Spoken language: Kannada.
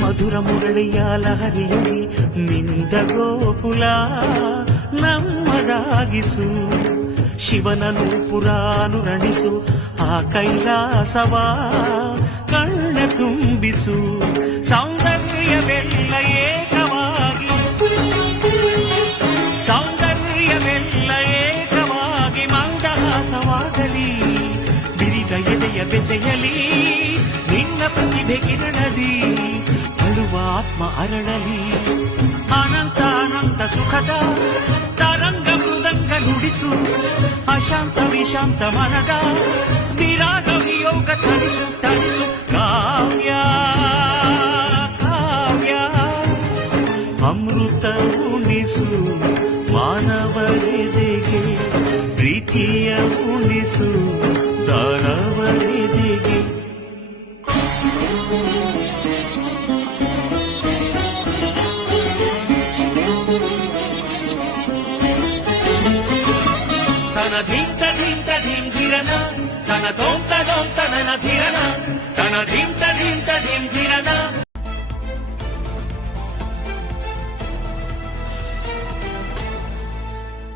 ಮಧುರ ಮುರಳಿಯ ಲಹರಿಯಲ್ಲಿ ನಿಂದ ಗೋಕುಲ ನಮ್ಮದಾಗಿಸು, ಶಿವನನು ಪುರಾನುರಣಿಸು ಆ ಕೈಲಾಸವ ಕಣ್ಣ ತುಂಬಿಸು. ಸೌಂದರ್ಯವೆಲ್ಲ ಏಕವಾಗಿ, ಸೌಂದರ್ಯವೆಲ್ಲ ಏಕವಾಗಿ ಮಂದಹಾಸವಾಗಲಿ, ಬಿರಿದ ಎದೆಯ ಬೆಸೆಯಲಿ ನಿನ್ನ ಪ್ರತಿಭೆ ಕಿರಣದಿ, ಅಳುವ ಆತ್ಮ ಅರಳಲಿ. ಅನಂತ ಅನಂತ ಸುಖದ ತರಂಗ ಮೃದಂಗ ನುಡಿಸು, ಅಶಾಂತ ವಿಶಾಂತ ಮನದ ವಿರಾಗ ವಿಯೋಗ ತಣಿಸು ತಣಿಸು. ಕಾವ್ಯ ಕಾವ್ಯ ಅಮೃತ ಉಣಿಸು, ಮಾನವರೆದೆಗೆ ಪ್ರೀತಿಯ ಉಣಿಸು, ದಾನವರೆದೆಗೆ. ತನ ಧೀಂತ ಧೀಂತ ಧೀಂ ಧಿರನ, ತನ ತೋಂತ ತೋಂತ ನನ ಧಿರನ, ತನ ಧೀಂತ ಧೀಂತ ಧೀಂ ಧಿರನ.